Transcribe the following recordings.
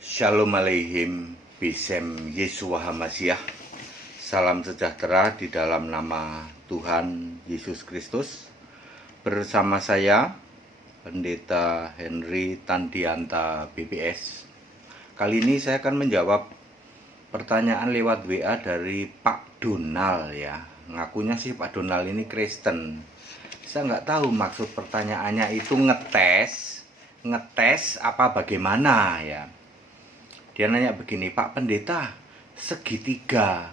Shalom Aleihim, Bisem Yeshua HaMashiach. Salam sejahtera di dalam nama Tuhan Yesus Kristus. Bersama saya, Pendeta Henry Tandianta BPS. Kali ini saya akan menjawab pertanyaan lewat WA dari Pak Donald ya. Ngakunya sih Pak Donald ini Kristen. Saya nggak tahu maksud pertanyaannya itu ngetes apa bagaimana ya. Dia nanya begini, Pak Pendeta, segitiga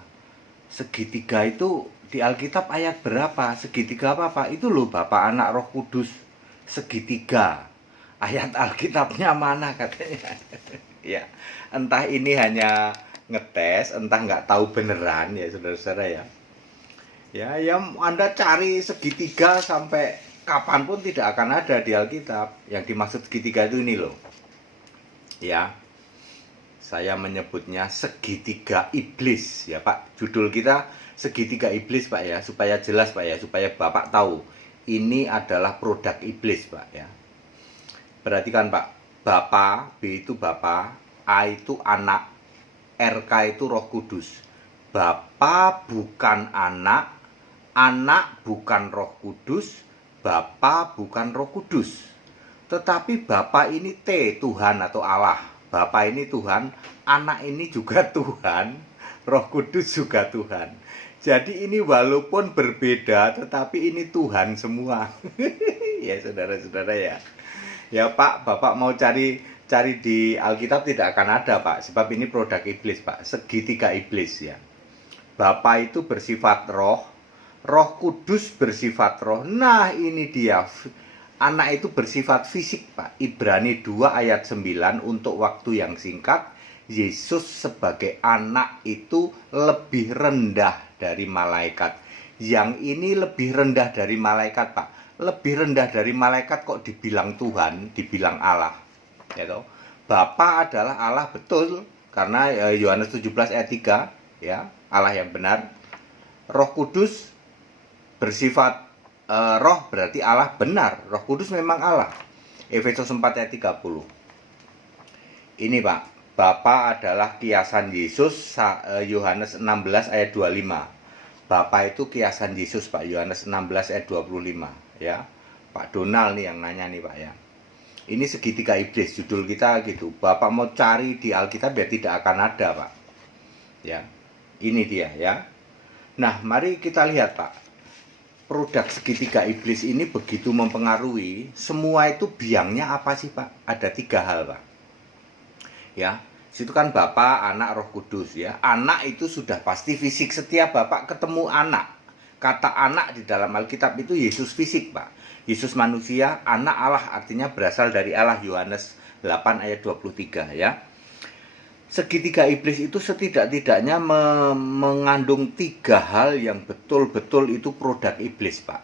itu di Alkitab ayat berapa? Segitiga apa Pak? Itu loh Bapak Anak Roh Kudus, segitiga. Ayat Alkitabnya mana katanya? Ya, entah ini hanya ngetes, entah nggak tahu beneran ya saudara-saudara ya. Ya, Anda cari segitiga sampai kapanpun tidak akan ada di Alkitab. Yang dimaksud segitiga itu ini loh. Ya. Saya menyebutnya segitiga iblis ya Pak. Judul kita segitiga iblis Pak ya, supaya jelas Pak ya, supaya Bapak tahu ini adalah produk iblis Pak ya. Perhatikan Pak, Bapa, B itu Bapa, A itu anak, RK itu Roh Kudus. Bapa bukan anak, anak bukan Roh Kudus, Bapa bukan Roh Kudus. Tetapi Bapa ini T, Tuhan atau Allah. Bapa ini Tuhan, anak ini juga Tuhan, Roh Kudus juga Tuhan. Jadi ini walaupun berbeda, tetapi ini Tuhan semua. Ya saudara-saudara ya. Ya Pak, Bapak mau cari di Alkitab tidak akan ada Pak, sebab ini produk iblis Pak, segitiga iblis ya. Bapa itu bersifat roh, Roh Kudus bersifat roh. Nah ini dia. Anak itu bersifat fisik Pak. Ibrani 2 ayat 9, untuk waktu yang singkat, Yesus sebagai anak itu lebih rendah dari malaikat. Yang ini lebih rendah dari malaikat Pak. Lebih rendah dari malaikat kok dibilang Tuhan, dibilang Allah. Ya toh? Bapa adalah Allah betul, karena Yohanes 17 ayat 3 ya, Allah yang benar. Roh Kudus bersifat roh berarti Allah benar. Roh Kudus memang Allah. Efesus 4 ayat 30. Ini Pak, Bapa adalah kiasan Yesus. Yohanes 16 ayat 25. Bapa itu kiasan Yesus Pak. Yohanes 16 ayat 25 ya. Pak Donald nih yang nanya nih Pak ya. Ini segitiga iblis, judul kita gitu. Bapak mau cari di Alkitab ya tidak akan ada Pak. Ya. Ini dia ya. Nah, mari kita lihat Pak. Produk segitiga iblis ini begitu mempengaruhi. Semua itu biangnya apa sih Pak? Ada 3 hal Pak. Ya, situ kan Bapa, Anak, Roh Kudus ya. Anak itu sudah pasti fisik. Setiap Bapak ketemu anak, kata anak di dalam Alkitab itu Yesus fisik Pak. Yesus manusia, anak Allah, artinya berasal dari Allah. Yohanes 8 ayat 23 ya. Segitiga iblis itu setidak-tidaknya mengandung 3 hal yang betul-betul itu produk iblis Pak.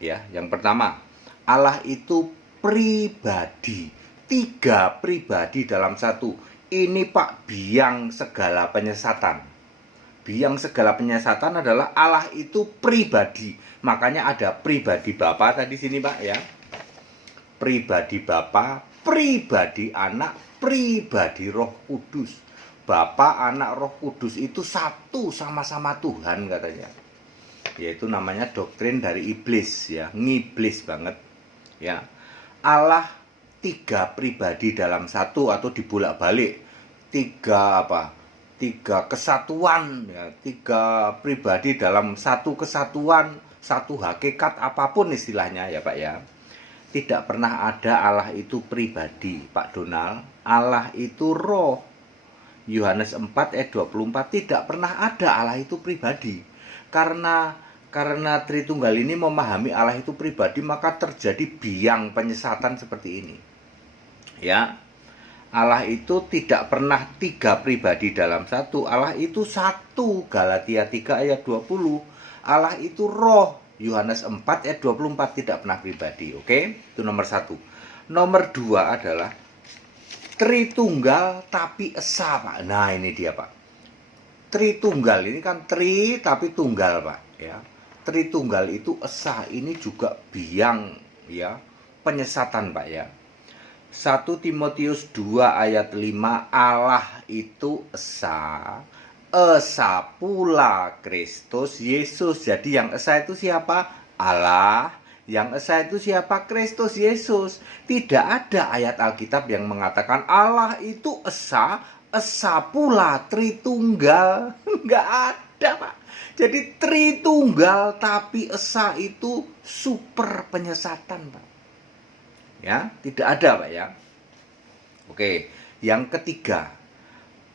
Ya, yang pertama, Allah itu pribadi. 3 pribadi dalam satu. Ini Pak biang segala penyesatan. Biang segala penyesatan adalah Allah itu pribadi. Makanya ada pribadi Bapa tadi sini Pak ya. Pribadi Bapa, pribadi Anak, pribadi Roh Kudus. Bapa, Anak, Roh Kudus itu satu, sama-sama Tuhan katanya. Yaitu namanya doktrin dari iblis ya, ngiblis banget ya. Allah 3 pribadi dalam satu atau dibolak-balik. 3 kesatuan ya, 3 pribadi dalam satu kesatuan, satu hakikat apapun istilahnya ya Pak ya. Tidak pernah ada Allah itu pribadi Pak Donald. Allah itu roh. Yohanes 4 ayat 24, tidak pernah ada Allah itu pribadi. Karena Tritunggal ini memahami Allah itu pribadi, maka terjadi biang penyesatan seperti ini. Ya. Allah itu tidak pernah 3 pribadi dalam satu. Allah itu satu. Galatia 3 ayat 20. Allah itu roh. Yohanes 4 ayat 24, tidak pernah pribadi. Oke? Itu nomor 1. Nomor 2 adalah Tritunggal tapi esa Pak. Nah ini dia Pak. Tritunggal ini kan tri tapi tunggal Pak ya. Tritunggal itu esa, ini juga biang ya penyesatan Pak ya. 1 Timotius 2 ayat 5, Allah itu esa, esa pula Kristus Yesus. Jadi yang esa itu siapa? Allah. Yang esa itu siapa? Kristus Yesus. Tidak ada ayat Alkitab yang mengatakan Allah itu esa, esa pula Tritunggal. Enggak ada, Pak. Jadi Tritunggal tapi esa itu super penyesatan, Pak. Ya, tidak ada, Pak, ya. Oke, yang ketiga,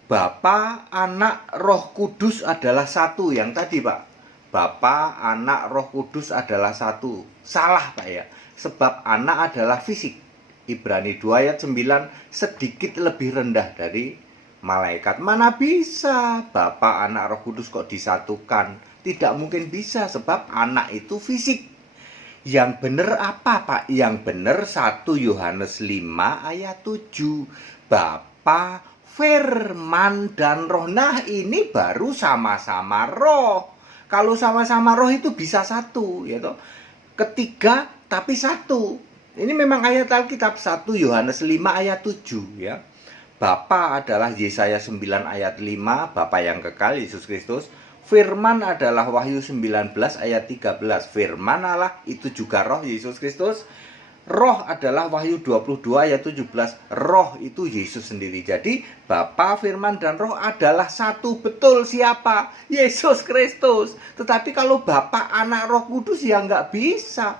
Bapa, Anak, Roh Kudus adalah satu. Yang tadi, Pak, Bapa, Anak, Roh Kudus adalah satu. Salah, Pak, ya. Sebab anak adalah fisik. Ibrani 2 ayat 9 sedikit lebih rendah dari malaikat. Mana bisa Bapa, Anak, Roh Kudus kok disatukan? Tidak mungkin bisa, sebab anak itu fisik. Yang benar apa, Pak? Yang benar 1 Yohanes 5 ayat 7. Bapa, Firman, dan Roh. Nah, ini baru sama-sama roh. Kalau sama-sama roh itu bisa satu, ya toh. Ketiga tapi satu. Ini memang ayat Alkitab 1 Yohanes 5 ayat 7, ya. Bapa adalah Yesaya 9 ayat 5, Bapa yang kekal, Yesus Kristus. Firman adalah Wahyu 19 ayat 13. Firman Allah itu juga roh, Yesus Kristus. Roh adalah Wahyu 22 ayat 17. Roh itu Yesus sendiri. Jadi Bapa, Firman, dan Roh adalah satu. Betul, siapa? Yesus Kristus. Tetapi kalau Bapa, Anak, Roh Kudus ya nggak bisa.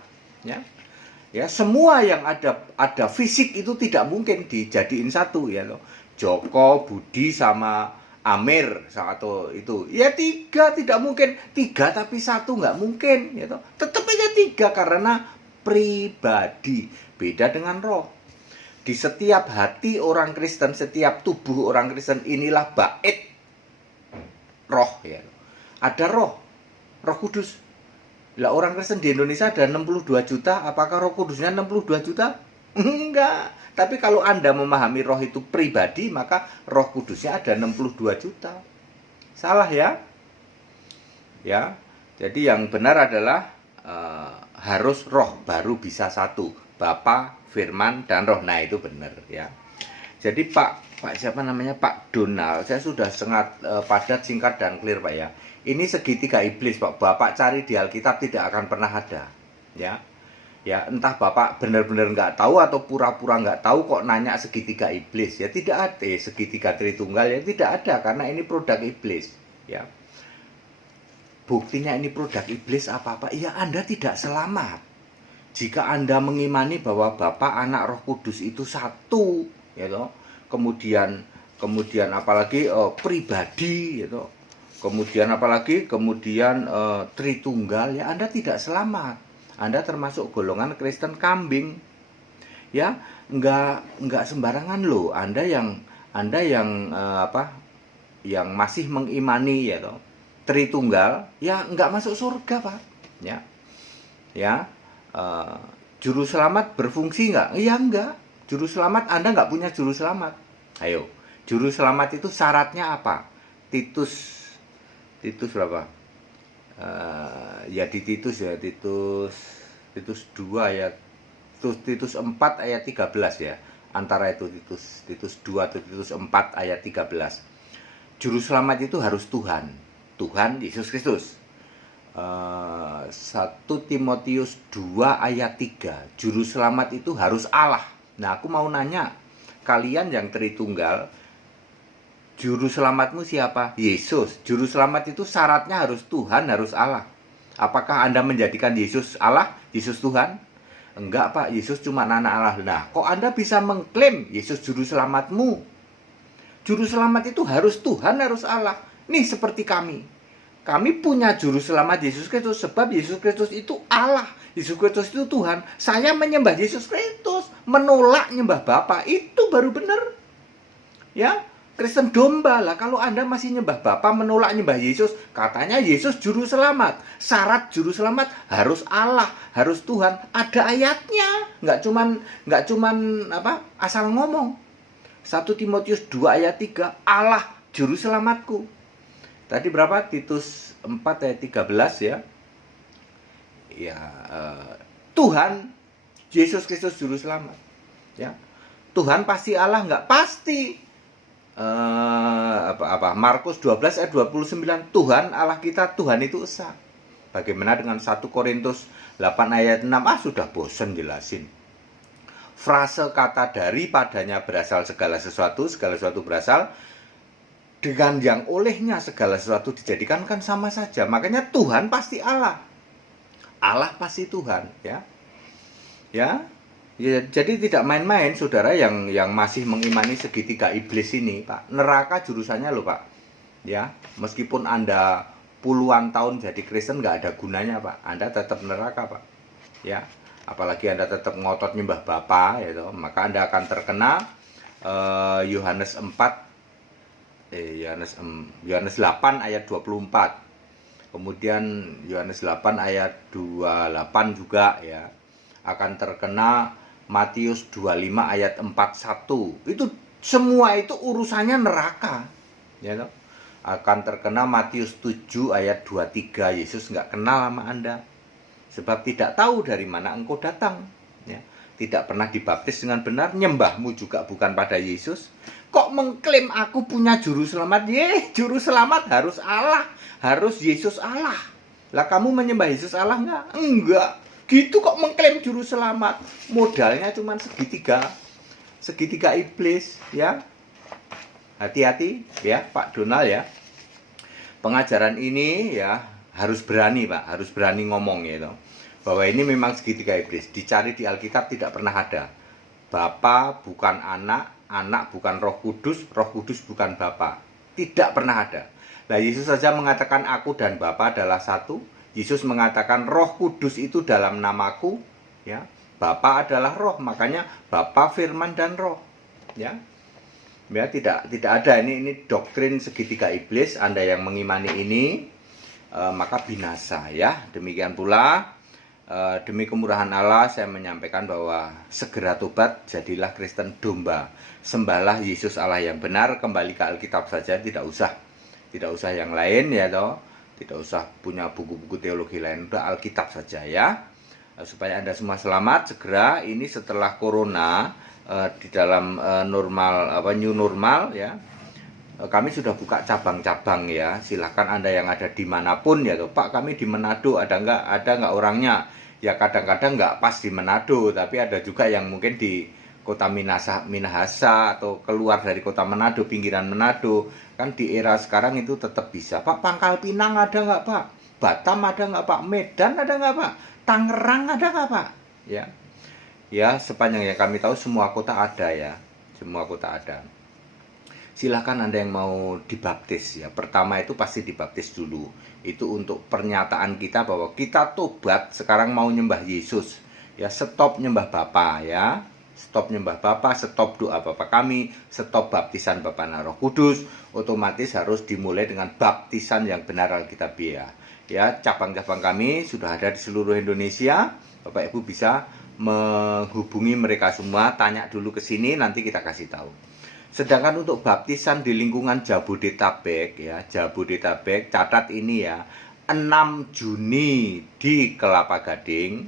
Ya, semua yang ada fisik itu tidak mungkin dijadiin satu, ya loh. Joko, Budi, sama Amir atau itu ya tiga, tidak mungkin tiga tapi satu, nggak mungkin, ya toh. Tetap aja tiga karena pribadi, beda dengan roh. Di setiap hati orang Kristen, setiap tubuh orang Kristen inilah bait roh, ya. Ada roh kudus. Lah orang Kristen di Indonesia ada 62 juta, apakah Roh Kudusnya 62 juta? Enggak. Tapi kalau Anda memahami roh itu pribadi, maka Roh Kudusnya ada 62 juta. Salah, ya? Ya. Jadi yang benar adalah harus roh baru bisa satu. Bapa, Firman, dan Roh. Nah, itu benar, ya. Jadi Pak siapa namanya? Pak Donald, saya sudah sangat padat, singkat, dan clear, Pak, ya. Ini segitiga iblis, Pak. Bapak cari di Alkitab tidak akan pernah ada, ya. Ya, entah Bapak benar-benar nggak tahu atau pura-pura nggak tahu kok nanya segitiga iblis. Ya tidak ada, segitiga Tritunggal ya tidak ada, karena ini produk iblis, ya. Buktinya ini produk iblis apa? Ya Anda tidak selamat jika Anda mengimani bahwa Bapa, Anak, Roh Kudus itu satu, ya toh. Kemudian apalagi pribadi, ya toh. Kemudian apalagi Tritunggal, ya Anda tidak selamat. Anda termasuk golongan Kristen kambing, ya. Enggak sembarangan loh. Anda yang yang masih mengimani, ya toh, Tritunggal, ya enggak masuk surga, Pak, ya. Ya, juru selamat berfungsi enggak? Ya enggak. Juru selamat, Anda enggak punya juru selamat. Ayo, juru selamat itu syaratnya apa? Titus berapa? Ya di Titus 2 ayat Titus 4 ayat 13, ya. Antara itu Titus 2 atau Titus 4 ayat 13. Juru selamat itu harus Tuhan Yesus Kristus. 1 Timotius 2 ayat 3. Juru selamat itu harus Allah. Nah, aku mau nanya, kalian yang Tritunggal, juru selamatmu siapa? Yesus. Juru selamat itu syaratnya harus Tuhan, harus Allah. Apakah Anda menjadikan Yesus Allah, Yesus Tuhan? Enggak, Pak, Yesus cuma anak Allah. Nah, kok Anda bisa mengklaim Yesus juru selamatmu? Juru selamat itu harus Tuhan, harus Allah. Nih seperti kami punya juru selamat Yesus Kristus, sebab Yesus Kristus itu Allah, Yesus Kristus itu Tuhan. Saya menyembah Yesus Kristus, menolak nyembah Bapa, itu baru benar, ya. Kristen domba lah. Kalau Anda masih nyembah Bapa, menolak nyembah Yesus, katanya Yesus juru selamat. Syarat juru selamat harus Allah, harus Tuhan. Ada ayatnya, nggak cuman asal ngomong. 1 Timotius 2 ayat 3, Allah juru selamatku. Tadi berapa? Titus 4 ayat 13, ya. Ya, Tuhan Yesus Kristus juru selamat, ya. Tuhan pasti Allah nggak? Pasti. Markus 12 ayat 29, Tuhan Allah kita, Tuhan itu esa. Bagaimana dengan 1 Korintus 8 ayat 6? Sudah bosen jelasin. Frase kata daripadanya berasal segala sesuatu berasal, dengan yang olehnya segala sesuatu dijadikan, kan sama saja. Makanya Tuhan pasti Allah. Allah pasti Tuhan, ya. Ya, jadi tidak main-main saudara yang masih mengimani segitiga iblis ini, Pak. Neraka jurusannya loh, Pak. Ya, meskipun Anda puluhan tahun jadi Kristen nggak ada gunanya, Pak. Anda tetap neraka, Pak. Ya, apalagi Anda tetap ngotot nyembah Bapa, ya, maka Anda akan terkena Yohanes 8 ayat 24. Kemudian Yohanes 8 ayat 28 juga, ya. Akan terkena Matius 25 ayat 41. Itu semua itu urusannya neraka, ya toh. Akan terkena Matius 7 ayat 23. Yesus nggak kenal sama Anda, sebab tidak tahu dari mana engkau datang, ya. Tidak pernah dibaptis dengan benar, nyembahmu juga bukan pada Yesus. Kok mengklaim aku punya juru selamat? Juru selamat harus Allah, harus Yesus Allah. Lah kamu menyembah Yesus Allah nggak? Enggak. Gitu kok mengklaim juru selamat. Modalnya cuma segitiga iblis, ya. Hati-hati ya Pak Donald, ya. Pengajaran ini ya harus berani, Pak, harus berani ngomong, ya, bahwa ini memang segitiga iblis. Dicari di Alkitab tidak pernah ada. Bapa bukan anak, anak bukan Roh Kudus bukan Bapa. Tidak pernah ada. Nah, Yesus saja mengatakan aku dan Bapa adalah satu. Yesus mengatakan Roh Kudus itu dalam namaku, ya. Bapa adalah Roh, makanya Bapa, Firman dan Roh, ya. Ya, tidak ada ini doktrin segitiga iblis. Anda yang mengimani ini maka binasa, ya. Demikian pula demi kemurahan Allah saya menyampaikan bahwa segera tobat, jadilah Kristen domba. Sembahlah Yesus Allah yang benar, kembali ke Alkitab saja, tidak usah yang lain, ya toh. Tidak usah punya buku-buku teologi lain, udah Alkitab saja, ya. Supaya Anda semua selamat segera. Ini setelah corona di dalam new normal, ya. Kami sudah buka cabang-cabang, ya. Silahkan Anda yang ada dimanapun, ya, Pak, kami di Manado, ada nggak orangnya? Ya kadang-kadang nggak pas di Manado, tapi ada juga yang mungkin di kota Minahasa atau keluar dari kota Manado, pinggiran Manado. Kan di era sekarang itu tetap bisa. Pak, Pangkal Pinang ada nggak, Pak? Batam ada nggak, Pak? Medan ada nggak, Pak? Tangerang ada nggak, Pak? Ya, sepanjang yang kami tahu semua kota ada, ya. Semua kota ada. Silahkan Anda yang mau dibaptis, ya. Pertama itu pasti dibaptis dulu. Itu untuk pernyataan kita bahwa kita tobat, sekarang mau nyembah Yesus. Ya, stop nyembah Bapa, ya. Stop nyembah Bapa, stop doa Bapa kami, stop baptisan Bapa dan Roh Kudus. Otomatis harus dimulai dengan baptisan yang benar Alkitabiah. Ya, cabang-cabang kami sudah ada di seluruh Indonesia. Bapak Ibu bisa menghubungi mereka semua, tanya dulu ke sini, nanti kita kasih tahu. Sedangkan untuk baptisan di lingkungan Jabodetabek, ya, Jabodetabek, catat ini, ya, 6 Juni di Kelapa Gading,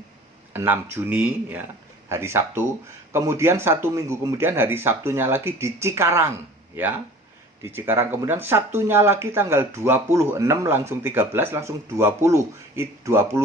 6 Juni, ya, hari Sabtu. Kemudian 1 minggu kemudian hari Sabtunya lagi di Cikarang, ya. Di Cikarang, kemudian Sabtunya lagi tanggal 26, langsung 13, langsung 20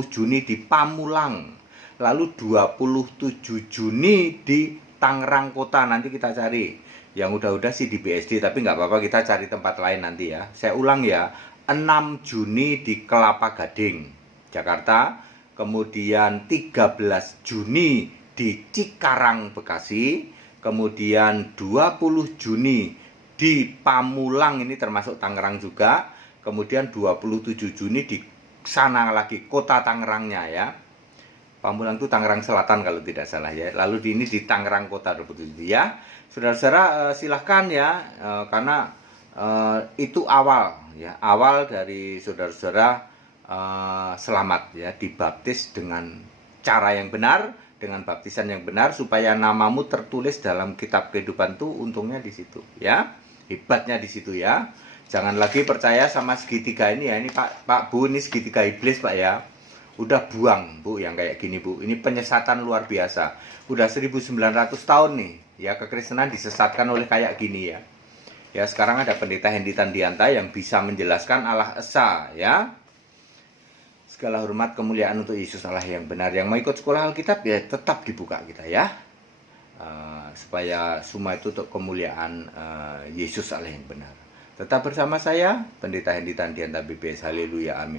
Juni di Pamulang. Lalu 27 Juni di Tangerang Kota, nanti kita cari. Yang udah sih di BSD, tapi nggak apa-apa, kita cari tempat lain nanti, ya. Saya ulang, ya, 6 Juni di Kelapa Gading, Jakarta. Kemudian 13 Juni di Cikarang, Bekasi. Kemudian 20 Juni di Pamulang, ini termasuk Tangerang juga. Kemudian 27 Juni di sana lagi, kota Tangerangnya, ya. Pamulang itu Tangerang Selatan kalau tidak salah, ya. Lalu ini di Tangerang Kota 27, ya. Saudara-saudara, silahkan, ya, karena itu awal, ya, awal dari saudara-saudara selamat, ya, dibaptis dengan cara yang benar, dengan baptisan yang benar, supaya namamu tertulis dalam kitab kehidupan. Tuh untungnya di situ, ya, hebatnya di situ, ya. Jangan lagi percaya sama segitiga ini, ya. Ini Pak Bu, ini segitiga iblis, Pak, ya. Udah buang, Bu, yang kayak gini, Bu. Ini penyesatan luar biasa. Udah 1900 tahun nih, Ya, kekristenan disesatkan oleh kayak gini ya. Ya, sekarang ada pendeta Hendy Tandianta yang bisa menjelaskan Allah Esa ya. Segala hormat kemuliaan untuk Yesus Allah yang benar. Yang mau ikut sekolah Alkitab ya tetap dibuka kita ya. Supaya semua itu untuk kemuliaan Yesus Allah yang benar. Tetap bersama saya, Pendeta Hendy Tandianta BPS. Haleluya, amin.